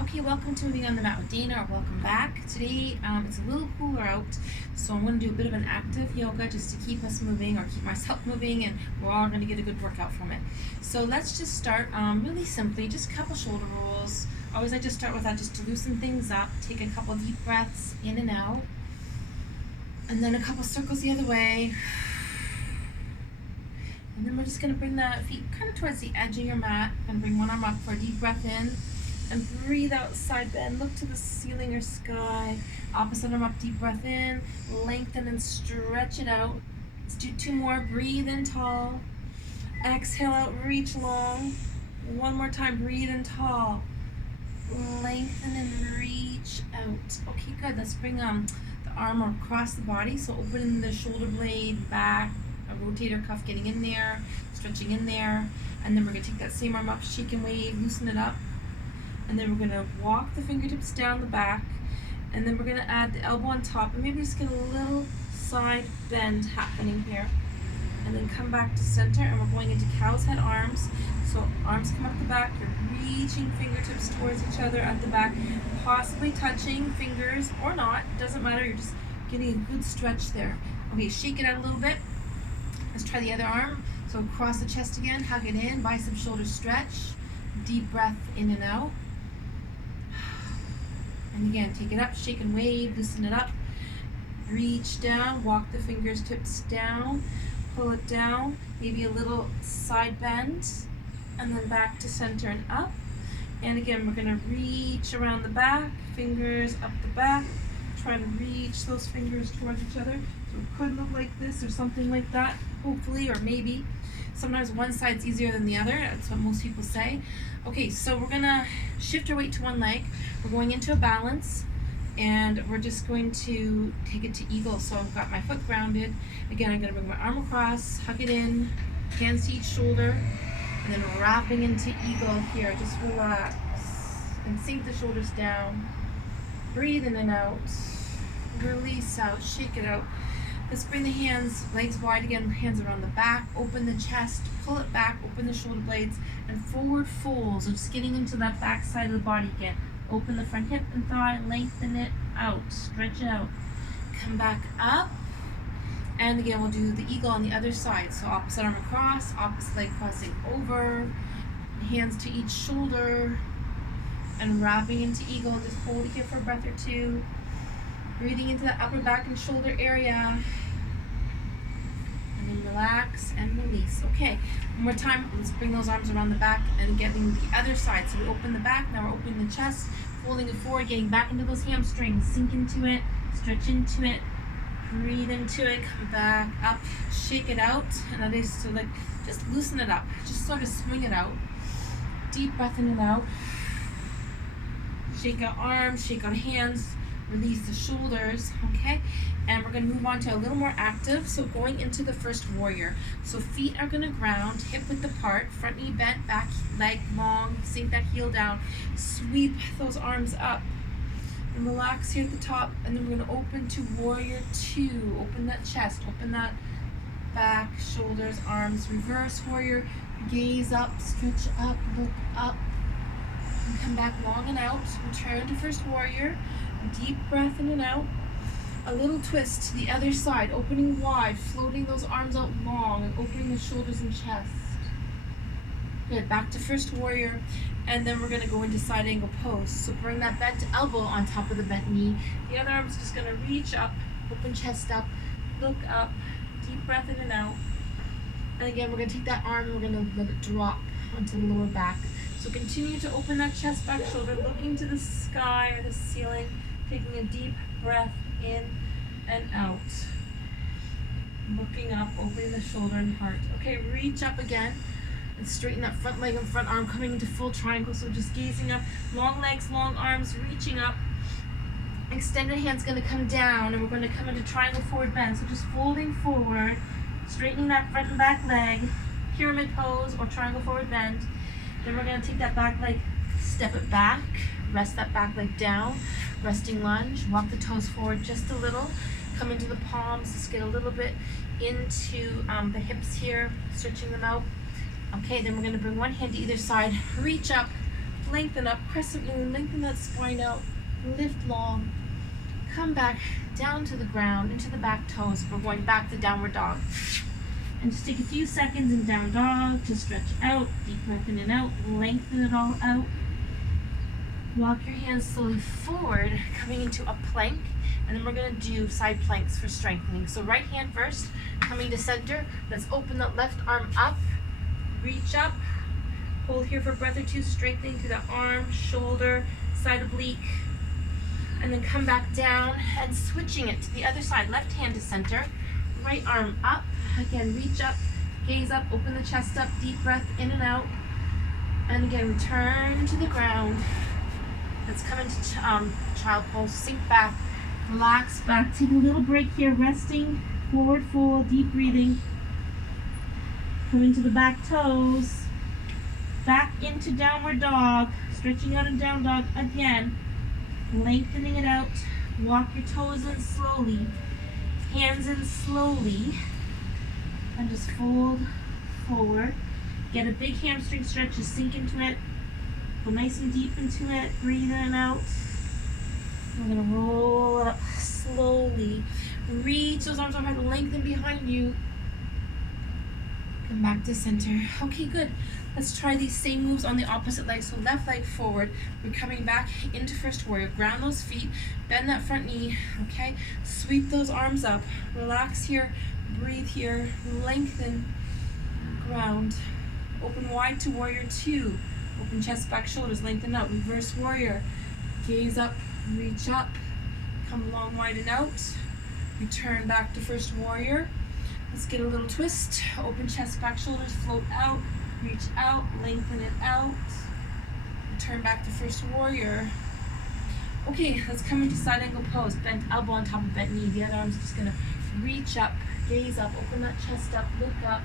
Okay, welcome to Moving on the Mat with Dana, or welcome back. Today it's a little cooler out, so I'm going to do a bit of an active yoga just to keep us moving or keep myself moving, and we're all going to get a good workout from it. So let's just start really simply, just a couple shoulder rolls. Always I just start with that just to loosen things up. Take a couple deep breaths in and out, and then a couple circles the other way. And then we're just going to bring the feet kind of towards the edge of your mat. And bring one arm up for a deep breath in. And breathe out, side bend. Look to the ceiling or sky. Opposite arm up, deep breath in. Lengthen and stretch it out. Let's do two more. Breathe in tall. Exhale out, reach long. One more time, breathe in tall. Lengthen and reach out. Okay, good. Let's bring the arm across the body. So open the shoulder blade back. A rotator cuff getting in there, stretching in there, and then we're going to take that same arm up, shake and wave, loosen it up, and then we're going to walk the fingertips down the back, and then we're going to add the elbow on top, and maybe just get a little side bend happening here, and then come back to center, and we're going into cow's head arms. So arms come up the back, you're reaching fingertips towards each other at the back, possibly touching fingers or not, doesn't matter, you're just getting a good stretch there. Okay, shake it out a little bit. Let's try the other arm. So across the chest again, hug it in, bicep shoulder stretch. Deep breath in and out. And again, take it up, shake and wave, loosen it up. Reach down, walk the fingers tips down, pull it down, maybe a little side bend, and then back to center and up. And again, we're gonna reach around the back, fingers up the back, try to reach those fingers towards each other. So it could look like this or something like that, hopefully, or maybe. Sometimes one side's easier than the other. That's what most people say. Okay, so we're gonna shift our weight to one leg. We're going into a balance, and we're just going to take it to eagle. So I've got my foot grounded. Again, I'm gonna bring my arm across, hug it in, hands to each shoulder, and then wrapping into eagle here. Just relax and sink the shoulders down. Breathe in and out. Release out, shake it out. Let's bring the hands, legs wide again, hands around the back, open the chest, pull it back, open the shoulder blades, and forward folds. So just getting into that back side of the body again. Open the front hip and thigh, lengthen it out, stretch it out. Come back up, and again we'll do the eagle on the other side. So opposite arm across, opposite leg crossing over, hands to each shoulder, and wrapping into eagle. Just hold it here for a breath or two. Breathing into the upper back and shoulder area. And then relax and release. Okay, one more time. Let's bring those arms around the back and getting the other side. So we open the back, now we're opening the chest, folding it forward, getting back into those hamstrings. Sink into it, stretch into it, breathe into it, come back up, shake it out. And that is to just loosen it up. Just sort of swing it out. Deep breath in and out. Shake out arms, shake out hands. Release the shoulders, okay? And we're going to move on to a little more active. So going into the first warrior. So feet are going to ground, hip width apart, front knee bent, back leg long, sink that heel down, sweep those arms up, and relax here at the top. And then we're going to open to warrior two. Open that chest, open that back, shoulders, arms, reverse warrior, gaze up, stretch up, look up, and come back long and out. Return to first warrior. Deep breath in and out. A little twist to the other side, opening wide, floating those arms out long, and opening the shoulders and chest. Good, back to first warrior, and then we're going to go into side angle pose. So bring that bent elbow on top of the bent knee. The other arm's just going to reach up, open chest up, look up, deep breath in and out. And again, we're going to take that arm and we're going to let it drop onto the lower back. So continue to open that chest, back, shoulder, looking to the sky or the ceiling. Taking a deep breath in and out. Looking up, opening the shoulder and heart. Okay, reach up again and straighten that front leg and front arm, coming into full triangle. So just gazing up, long legs, long arms, reaching up. Extended hand's going to come down, and we're going to come into triangle forward bend. So just folding forward, straightening that front and back leg, pyramid pose or triangle forward bend. Then we're going to take that back leg, step it back, rest that back leg down, resting lunge, walk the toes forward just a little, come into the palms, just get a little bit into the hips here, stretching them out. Okay, then we're going to bring one hand to either side, reach up, lengthen up, crescent moon, lengthen that spine out, lift long, come back down to the ground, into the back toes. We're going back to downward dog. And just take a few seconds in down dog to stretch out, deep breath in and out, lengthen it all out. Walk your hands slowly forward, coming into a plank, and then we're going to do side planks for strengthening. So right hand first, coming to center. Let's open that left arm up, reach up, hold here for a breath or two, strengthening through the arm, shoulder, side oblique, and then come back down and switching it to the other side. Left hand to center, right arm up. Again, reach up, gaze up, open the chest up, deep breath in and out. And again, return to the ground. Let's come into child pose, sink back, relax back. Take a little break here, resting, forward fold, deep breathing. Come into the back toes, back into downward dog, stretching out in down dog again, lengthening it out. Walk your toes in slowly, hands in slowly, and just fold forward. Get a big hamstring stretch, just sink into it. Go nice and deep into it, breathe in and out. We're gonna roll it up slowly. Reach those arms overhead, lengthen behind you. Come back to center. Okay, good. Let's try these same moves on the opposite leg. So left leg forward. We're coming back into first warrior. Ground those feet, bend that front knee, okay? Sweep those arms up. Relax here, breathe here, lengthen, ground. Open wide to warrior two. Open chest, back, shoulders, lengthen out. Reverse warrior. Gaze up, reach up. Come long, wide and out. Return back to first warrior. Let's get a little twist. Open chest, back, shoulders, float out. Reach out, lengthen it out. Return back to first warrior. Okay, let's come into side angle pose. Bent elbow on top of bent knee. The other arm's just gonna reach up, gaze up, open that chest up, look up.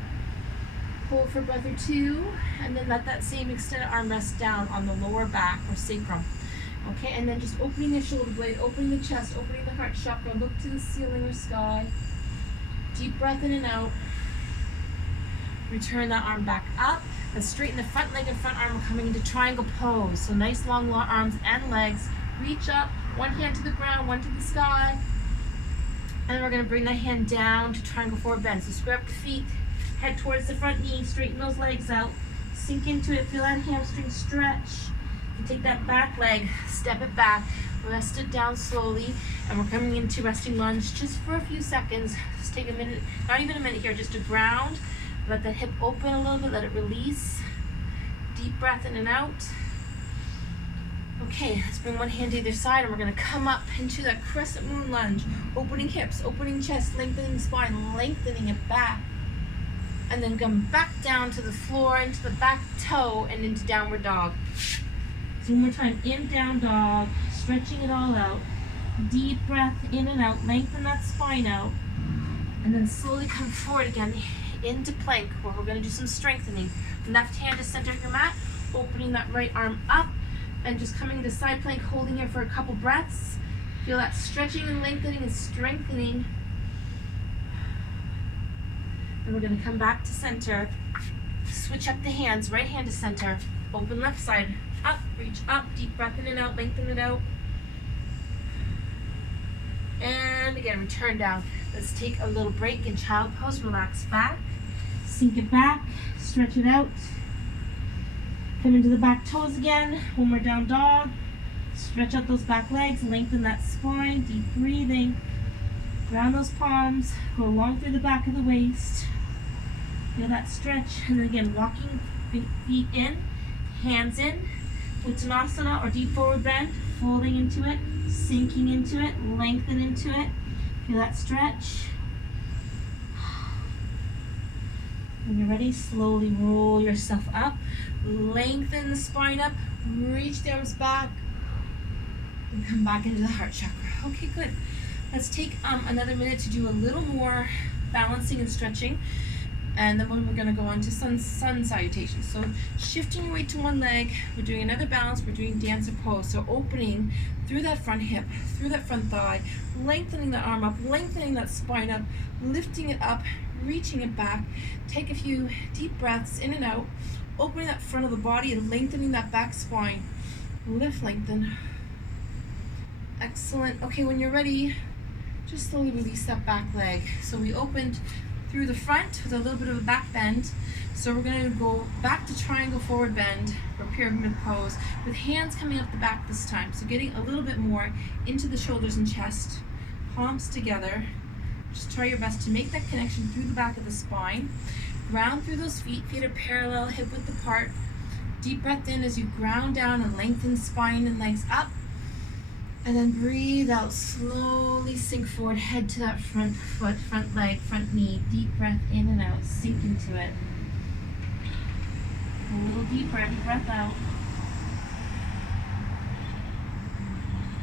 Hold for a breath or two, and then let that same extended arm rest down on the lower back or sacrum. Okay, and then just opening the shoulder blade, opening the chest, opening the heart chakra, look to the ceiling or sky. Deep breath in and out. Return that arm back up. Let's straighten the front leg and front arm. We're coming into triangle pose. So nice long arms and legs. Reach up, one hand to the ground, one to the sky. And we're gonna bring that hand down to triangle forward bend. So square up the feet. Head towards the front knee, straighten those legs out, sink into it, feel that hamstring stretch. You take that back leg, step it back, rest it down slowly, and we're coming into resting lunge just for a few seconds. Just take a minute, not even a minute here, just to ground. Let the hip open a little bit, let it release. Deep breath in and out. Okay, let's bring one hand to either side, and we're gonna come up into that crescent moon lunge. Opening hips, opening chest, lengthening spine, lengthening it back. And then come back down to the floor, into the back toe, and into downward dog. So one more time, in down dog, stretching it all out. Deep breath in and out, lengthen that spine out. And then slowly come forward again into plank, where we're gonna do some strengthening. Left hand to center of your mat, opening that right arm up, and just coming to side plank, holding here for a couple breaths. Feel that stretching and lengthening and strengthening. And we're going to come back to center, switch up the hands, right hand to center, open left side, up, reach up, deep breath in and out, lengthen it out. And again, return down. Let's take a little break in child pose, relax back, sink it back, stretch it out. Come into the back toes again, one more down dog, stretch out those back legs, lengthen that spine, deep breathing. Ground those palms, go along through the back of the waist. Feel that stretch, and then again, walking feet in, hands in, Uttanasana or deep forward bend, folding into it, sinking into it, lengthen into it. Feel that stretch. When you're ready, slowly roll yourself up, lengthen the spine up, reach the arms back, and come back into the heart chakra. Okay, good. Let's take another minute to do a little more balancing and stretching, and then we're going to go on to sun salutations. So shifting your weight to one leg, we're doing another balance, we're doing dancer pose. So opening through that front hip, through that front thigh, lengthening the arm up, lengthening that spine up, lifting it up, reaching it back. Take a few deep breaths in and out. opening that front of the body and lengthening that back spine. Lift, lengthen. Excellent. Okay, when you're ready, just slowly release that back leg. So we opened through the front with a little bit of a back bend. So we're going to go back to triangle forward bend for pyramid pose with hands coming up the back this time. So getting a little bit more into the shoulders and chest, palms together. Just try your best to make that connection through the back of the spine. Ground through those feet, feet are parallel, hip width apart. Deep breath in as you ground down and lengthen spine and legs up. And then breathe out, slowly sink forward, head to that front foot, front leg, front knee. Deep breath in and out, sink into it. A little deeper, deep breath out.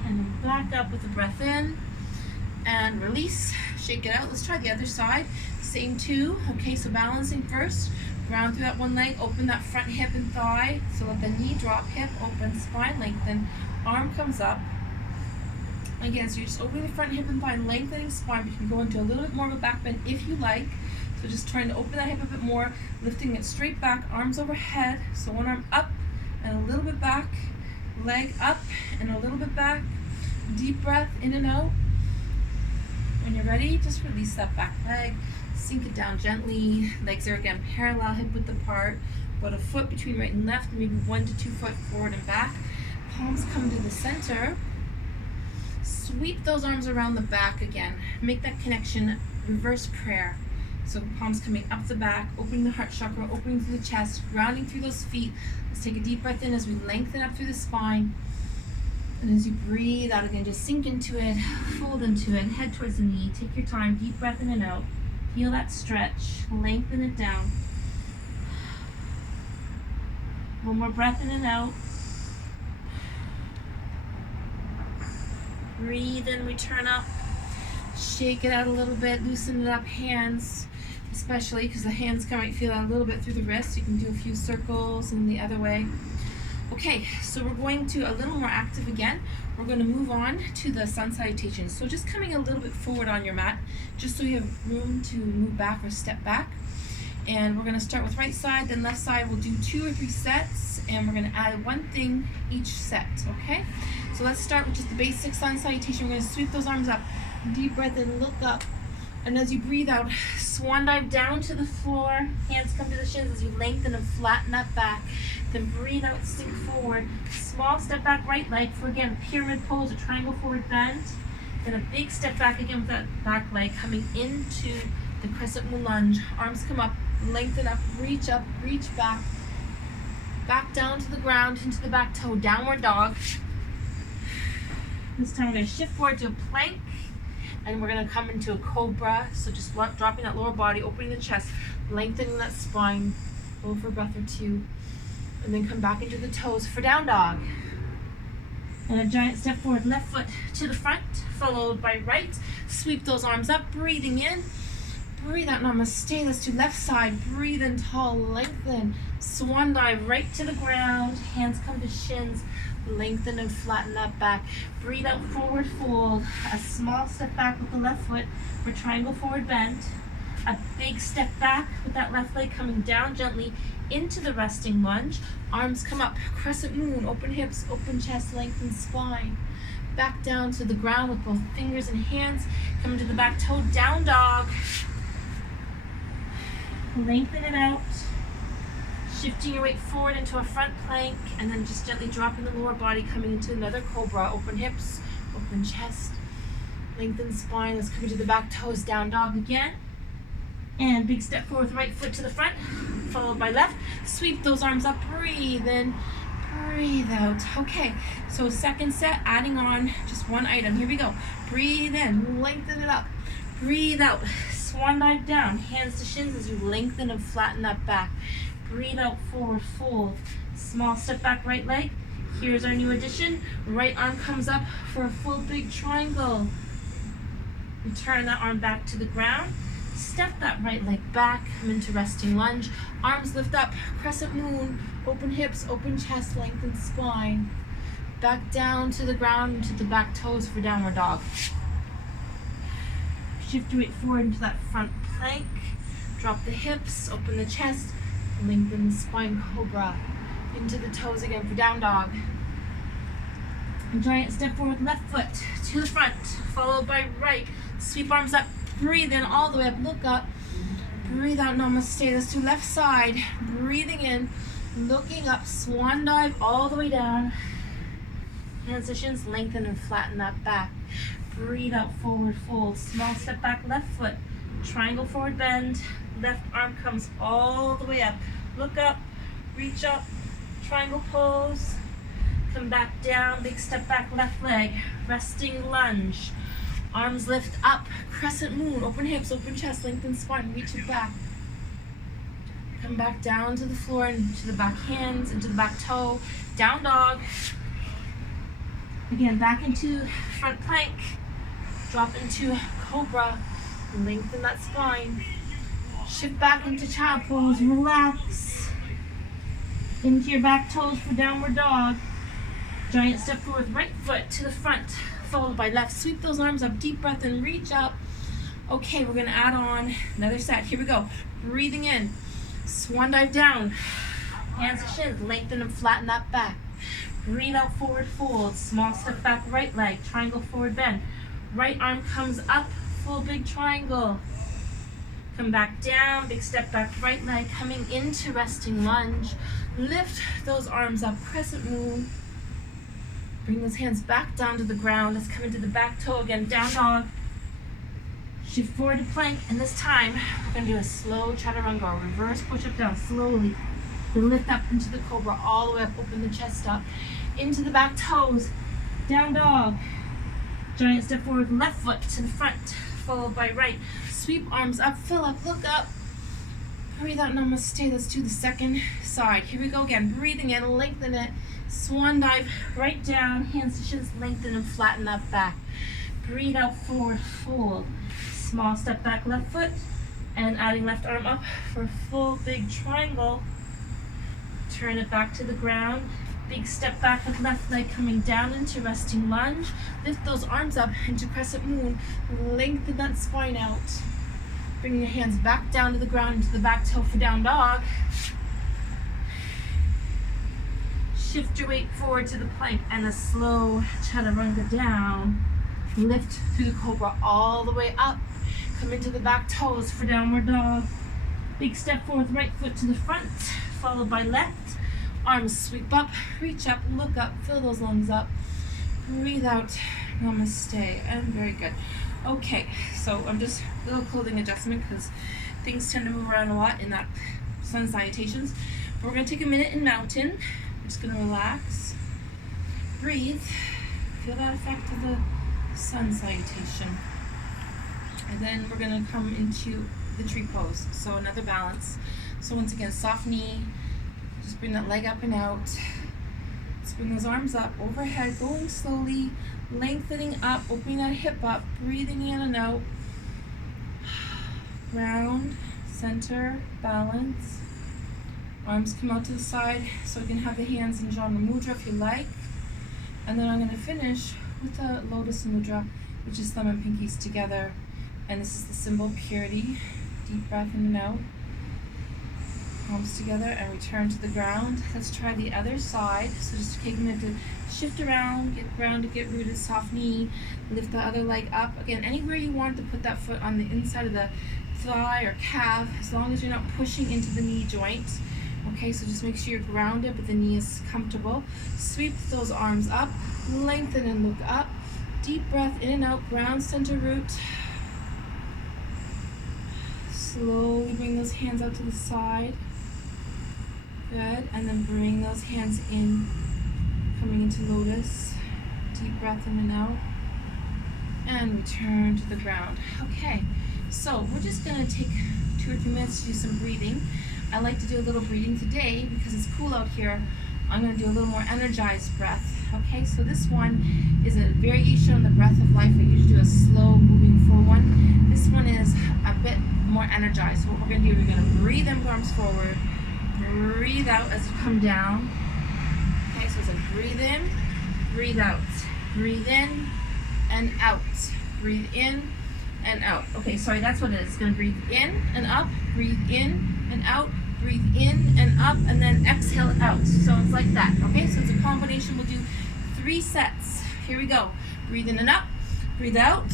And then back up with a breath in. And release, shake it out. Let's try the other side. Same two. Okay, so balancing first. Ground through that one leg, open that front hip and thigh. So let the knee drop, hip open, spine lengthen, arm comes up. Again, so you're just opening the front hip and thigh, lengthening spine, but you can go into a little bit more of a back bend if you like. So just trying to open that hip a bit more, lifting it straight back, arms overhead. So one arm up and a little bit back, leg up and a little bit back. Deep breath in and out. When you're ready, just release that back leg, sink it down gently. Legs are again parallel, hip width apart. About a foot between right and left, maybe 1 to 2 foot forward and back. Palms come to the center. Sweep those arms around the back again. Make that connection, reverse prayer. So palms coming up the back, opening the heart chakra, opening through the chest, grounding through those feet. Let's take a deep breath in as we lengthen up through the spine. And as you breathe out again, just sink into it, fold into it, head towards the knee. Take your time, deep breath in and out. Feel that stretch, lengthen it down. One more breath in and out. Breathe in, return up. Shake it out a little bit, loosen it up, hands, especially because the hands might feel out a little bit through the wrists. You can do a few circles and the other way. Okay, so we're going to a little more active again. We're going to move on to the Sun Salutations. So just coming a little bit forward on your mat, just so you have room to move back or step back. And we're going to start with right side, then left side. We'll do 2 or 3 sets, and we're going to add one thing each set, okay? So let's start with just the basic Sun Salutation. We're going to sweep those arms up, deep breath in, look up. And as you breathe out, swan dive down to the floor. Hands come to the shins as you lengthen and flatten that back. Then breathe out, sink forward. Small step back right leg for, again, pyramid pose, a triangle forward bend. Then a big step back again with that back leg coming into the crescent moon lunge. Arms come up, lengthen up, reach back. Back down to the ground, into the back toe, downward dog. This time we're going to shift forward to a plank. And we're going to come into a cobra. So just dropping that lower body, opening the chest, lengthening that spine. Hold for a breath or two. And then come back into the toes for down dog. And a giant step forward, left foot to the front, followed by right. Sweep those arms up, breathing in. Breathe out, namaste. Let's do left side. Breathe in tall, lengthen. Swan dive right to the ground. Hands come to shins. Lengthen and flatten that back. Breathe out, forward fold. A small step back with the left foot for triangle forward bend. A big step back with that left leg coming down gently into the resting lunge. Arms come up, crescent moon, open hips, open chest, lengthen spine. Back down to the ground with both fingers and hands. Coming to the back toe, down dog. Lengthen it out. Shifting your weight forward into a front plank, and then just gently dropping the lower body, coming into another cobra. Open hips, open chest, lengthen spine. Let's come into the back toes, down dog again. And big step forward with right foot to the front, followed by left. Sweep those arms up, breathe in, breathe out. Okay, so second set, adding on just one item. Here we go. Breathe in, lengthen it up. Breathe out, swan dive down, hands to shins as you lengthen and flatten that back. Breathe out, forward fold. Small step back right leg. Here's our new addition. Right arm comes up for a full big triangle. Return that arm back to the ground. Step that right leg back. Come into resting lunge. Arms lift up. Crescent moon. Open hips, open chest, lengthen spine. Back down to the ground, into the back toes for downward dog. Shift your weight forward into that front plank. Drop the hips, open the chest. Lengthen the spine, cobra. Into the toes again for down dog. Giant step forward, left foot to the front, followed by right. Sweep arms up, breathe in all the way up, look up. Breathe out, namaste. Let's do left side. Breathing in, looking up, swan dive all the way down. Hands to shins, lengthen and flatten that back. Breathe out, forward fold. Small step back, left foot. Triangle forward bend. Left arm comes all the way up. Look up, reach up, triangle pose. Come back down, big step back, left leg. Resting lunge. Arms lift up, crescent moon. Open hips, open chest, lengthen spine, reach it back. Come back down to the floor, into the back hands, into the back toe. Down dog. Again, back into front plank. Drop into cobra. Lengthen that spine. Shift back into child pose. Relax. Into your back toes for downward dog. Giant step forward, right foot to the front, followed by left. Sweep those arms up. Deep breath and reach up. Okay, we're going to add on another set. Here we go. Breathing in. Swan dive down. Hands to shins. Lengthen and flatten that back. Breathe out, forward fold. Small step back, right leg. Triangle forward bend. Right arm comes up. Full big triangle. Come back down. Big step back, right leg. Coming into resting lunge. Lift those arms up. Crescent moon. Bring those hands back down to the ground. Let's come into the back toe again. Down dog. Shift forward to plank. And this time, we're going to do a slow chaturanga, or reverse push-up down slowly. Then lift up into the cobra all the way up. Open the chest up. Into the back toes. Down dog. Giant step forward. Left foot to the front. Followed by right. Sweep arms up. Fill up. Look up. Breathe out. Namaste. Let's do the second side. Here we go again. Breathing in. Lengthen it. Swan dive right down, hands to shins, lengthen and flatten that back. Breathe out, forward fold. Small step back, left foot, and adding left arm up for a full big triangle. Turn it back to the ground. Big step back with left leg coming down into resting lunge. Lift those arms up into crescent moon. Lengthen that spine out. Bring your hands back down to the ground, into the back toe for down dog. Shift your weight forward to the plank and a slow chaturanga down. Lift through the cobra all the way up. Come into the back toes for downward dog. Big step forward, right foot to the front, followed by left. Arms sweep up, reach up, look up, fill those lungs up. Breathe out, namaste, and very good. Okay, so I'm just a little clothing adjustment because things tend to move around a lot in that Sun Salutations. But we're going to take a minute in mountain. I'm just going to relax, breathe, feel that effect of the Sun Salutation. And then we're going to come into the tree pose. So another balance. So once again, soft knee, just bring that leg up and out. Let's bring those arms up, overhead, going slowly, lengthening up, opening that hip up, breathing in and out. Ground, center, balance. Arms come out to the side, so you can have the hands in Jana Mudra if you like. And then I'm going to finish with a Lotus Mudra, which is thumb and pinkies together. And this is the symbol of purity. Deep breath in and out. Palms together and return to the ground. Let's try the other side. So just take a minute to shift around, get grounded, get rooted, soft knee. Lift the other leg up. Again, anywhere you want to put that foot on the inside of the thigh or calf, as long as you're not pushing into the knee joint. Okay, so just make sure you're grounded, but the knee is comfortable. Sweep those arms up, lengthen and look up. Deep breath in and out, ground, center, root. Slowly bring those hands out to the side. Good, and then bring those hands in, coming into lotus. Deep breath in and out. And return to the ground. Okay, so we're just gonna take 2 or 3 minutes to do some breathing. I like to do a little breathing today because it's cool out here. I'm going to do a little more energized breath. Okay, so this one is a variation on the breath of life. I usually do a slow moving forward one. This one is a bit more energized. So what we're going to do, we're going to breathe them arms forward, breathe out as you come down. Okay, so it's a breathe in, breathe out, breathe in and out, breathe in and out. Okay, sorry, that's what it is. It's going to breathe in and up, breathe in and out, Breathe in and up, and then exhale it out. So it's like that, okay? So it's a combination. We'll do 3 sets. Here we go. Breathe in and up. Breathe out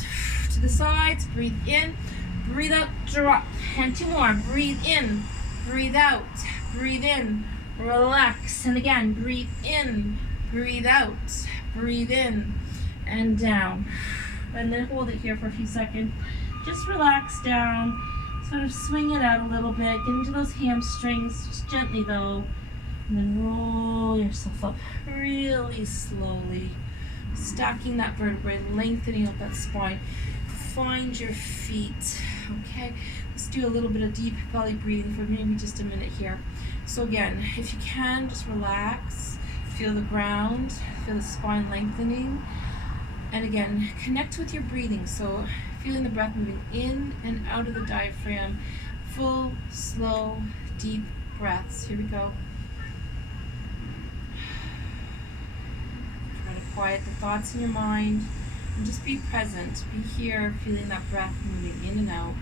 to the sides. Breathe in. Breathe out. Drop. And 2 more. Breathe in. Breathe out. Breathe in. Relax. And again, breathe in. Breathe out. Breathe in. And down. And then hold it here for a few seconds. Just relax down. Sort of swing it out a little bit. Get into those hamstrings. Just gently though. And then roll yourself up really slowly. Stacking that vertebrae, lengthening up that spine. Find your feet, okay? Let's do a little bit of deep belly breathing for maybe just a minute here. So again, if you can, just relax. Feel the ground, feel the spine lengthening. And again, connect with your breathing. So feeling the breath moving in and out of the diaphragm. Full, slow, deep breaths. Here we go. Quiet the thoughts in your mind and just be present. Be here, feeling that breath moving in and out.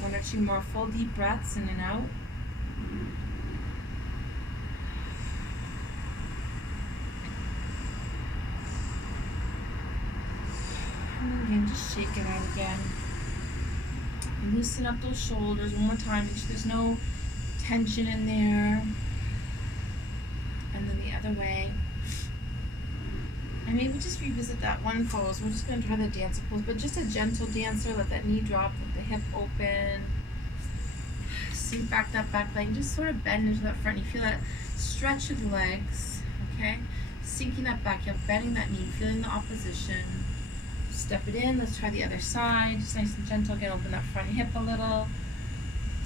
One or two more full deep breaths in and out. And again, just shake it out again. Loosen up those shoulders one more time. Make sure there's no tension in there. And then the other way. And maybe just revisit that one pose. We're just going to try the dancer pose, but just a gentle dancer. Let that knee drop, let the hip open. Sink back that back leg. Just sort of bend into that front. You feel that stretch of the legs. Okay? Sinking that back hip, bending that knee, feeling the opposition. Step it in. Let's try the other side. Just nice and gentle. Again, open that front hip a little.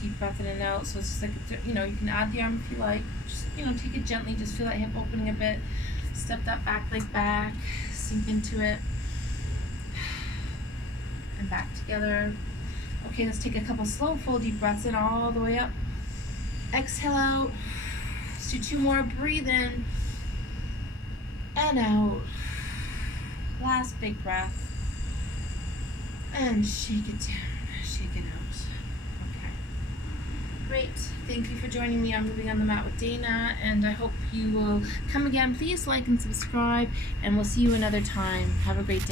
Deep breath in and out. So it's just like, you know, you can add the arm if you like. Just, you know, take it gently. Just feel that hip opening a bit. Step that back leg back. Sink into it. And back together. Okay, let's take a couple slow, full, deep breaths in all the way up. Exhale out. Let's do 2 more. Breathe in. And out. Last big breath. And shake it down, shake it out. Okay. Great. Thank you for joining me on Moving on the Mat with Dana, and I hope you will come again. Please like and subscribe, and we'll see you another time. Have a great day.